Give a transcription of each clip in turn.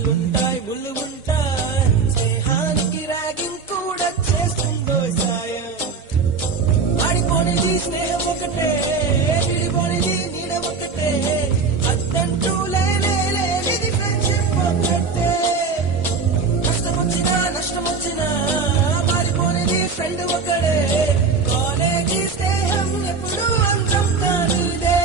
ఆశలుంటాయి ముళ్ళు ఉంటాయి స్నేహానికి ర్యాగింగ్ కూడా చేస్తుందో సాయం ఆడిపోనిది స్నేహం ఒకటే విడిపోనిది నీడ ఒకటే అద్దంటూ లేనిది ఫ్రెండ్షిప్ ఒకటే కష్టమొచ్చినా నష్టమొచ్చినా మారిపోనిది ఫ్రెండ్ ఒకడే కాలేజీ స్నేహం ఎప్పుడు అంతం కానిదే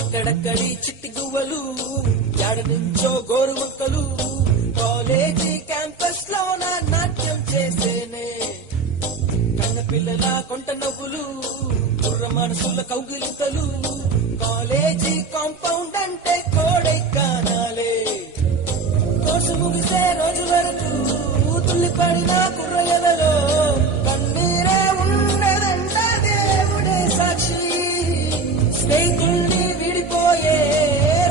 ఎక్కడక్కడి చిట్టి గువ్వలు ఎడ నుంచో గోరు మొక్కలు కాలేజీ క్యాంపస్ లో నాట్యం చేసేనే కన్న పిల్లల కొంట నవ్వులు కుర్ర మనసుల కౌగిలితలు కాలేజీ కాంపౌండ్ అంటే కోడై కానాలే కోర్సు ముగిసే రోజు వరకు తుల్లిపడిన కుర్ర ఎదలో కన్నీరే ఉండదంట దేవుడే సాక్షి స్నేహితుల్ని విడిపోయే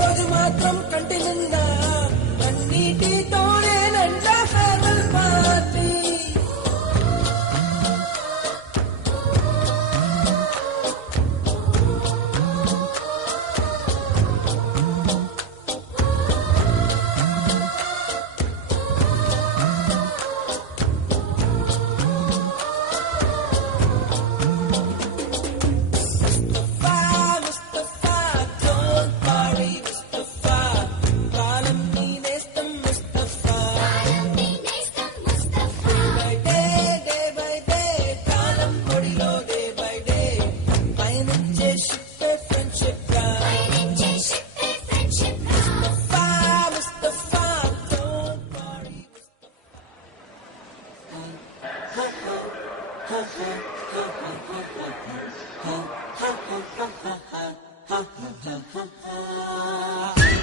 రోజు మాత్రం కంటి నిండా కన్నీటితోనేనంట farewell party ha ha ha ha ha ha ha ha ha